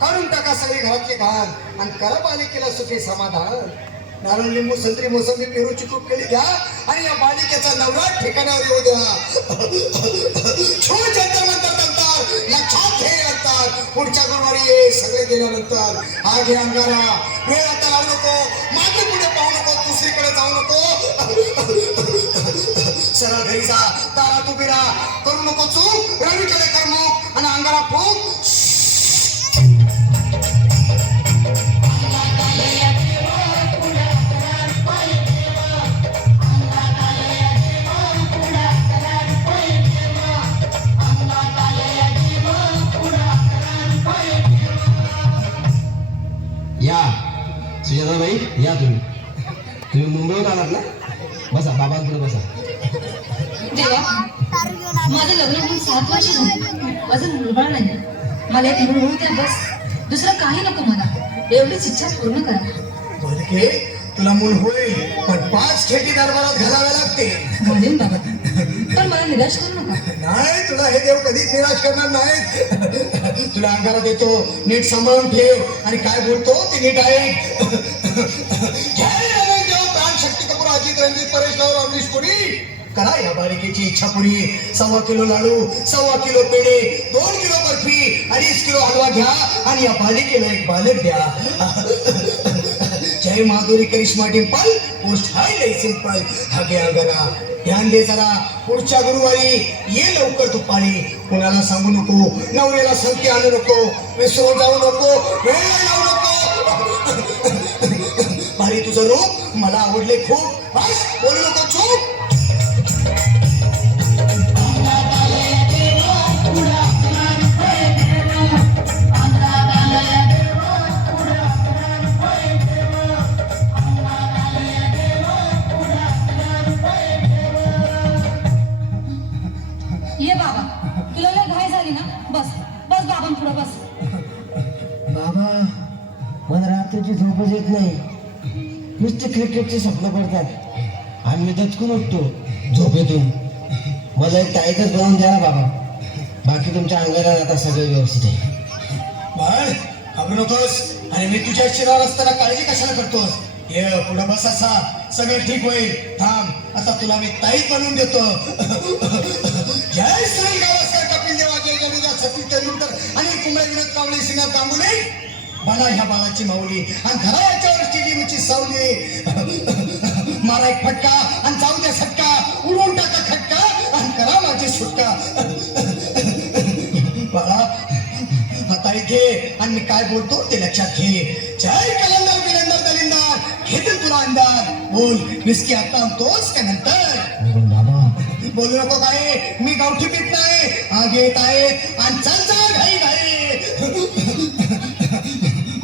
काढून टाका सगळे घरातली घाण. आणि करा बालिकेला सुखी समाधान. नारळ लिंबू संत्री मोसंबी पेरू खूप केली घ्या. आणि या बालिकेचा नवरा ठिकाणावर येऊ द्या. छो जंतर मंतर म्हणतात लक्षात घे पुढच्या गुरुवारी ये सगळे गेल्यानंतर. हा घे अंगारा. वेळ आता लावू नको. मागे पुढे पाहू नको. दुसरीकडे जाऊ नको. सरळ घरी जा. तारा उभी करू नको चूक. रवीकडे कर सुजाताबाई या तुम्ही. तुम्ही मुंबईहून आलात ना? बसा बाबांकडे बसा. माझं लग्न होऊन सात वर्ष झाली. माझं मुलबाळ नाही. मला एक मूल होऊ द्या बस. दुसरं काही नको मला. एवढीच इच्छा पूर्ण करा. बोलके तुला मूल होईल पण पाच खेटी दरबारात घालाव्या लागते घालीन बाबा. पण मला निराश करू नका. नाही तुला हे देव कधीच निराश करणार नाही तुला अंगारा देतो नीट सांभाळून ठेव. आणि काय बोलतो ते नीट आहे शक्ती कपूर अजित रणजित परेश राव अमरीश पुरी. करा या बालिकेची इच्छा पुरी. सव्वा किलो लाडू सव्वा किलो पेढे दोन किलो बर्फी अडीच किलो हलवा घ्या आणि या बालिकेला एक बालक द्या. जय माधुरी करिश्मा डिंपल पोस्ट हाय लय सिंपल. हगे घे ध्यान दे जरा. पुढच्या गुरुवारी ये लवकर दुपारी. कुणाला सांगू नको. नवऱ्याला संगती आणू नको. विसरून जाऊ नको. वेळ लावू नको. भारी तुझं रूप मला आवडले खूप. बोलू नको. बाबां पुढे बस. बाबा मला रात्रीची झोपच येत नाही. नुसते क्रिकेटचे स्वप्न पडतात. आणि मी दचकून उठतो झोपेतून. मला एक टाईटच बनवून द्या ना बाबा. बाकी तुमच्या अंगाला आता सगळं व्यवस्थित आहे. बाळ घाबरू नकोस. आणि मी तुझ्या शिरावर असताना काळजी कशाला करतोस? ये पुढं बस असा. सगळं ठीक होईल. थांब. आता तुला मी ताईत बनवून देतो. जय श्री विनोद बना ह्या बाळाची माऊली. आणि धरा याच्यावर सावली मारा एक फटका आणि जाऊ द्या सटका. उडवून टाका खटका आणि करा माझी सुटका. बाळा घे आणि मी काय बोलतो ते लक्षात घे. जय कलंदर बिलंदर दलिंदर. घेतील तुला अंदाज बोल विस्की आता आणतोस का नंतर? बोलू नको काय मी गावठी पीत नाही. आग येत आहेत. आणि चल.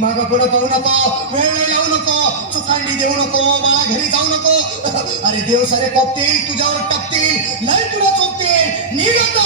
माग पुढे पाहू नको वेळ नाही लावू नको चुकांडी देऊ नको मला घरी जाऊ नको. अरे देव सारे कोपतील तुझ्यावर टपतील नाही तुला चोपतील. निघतो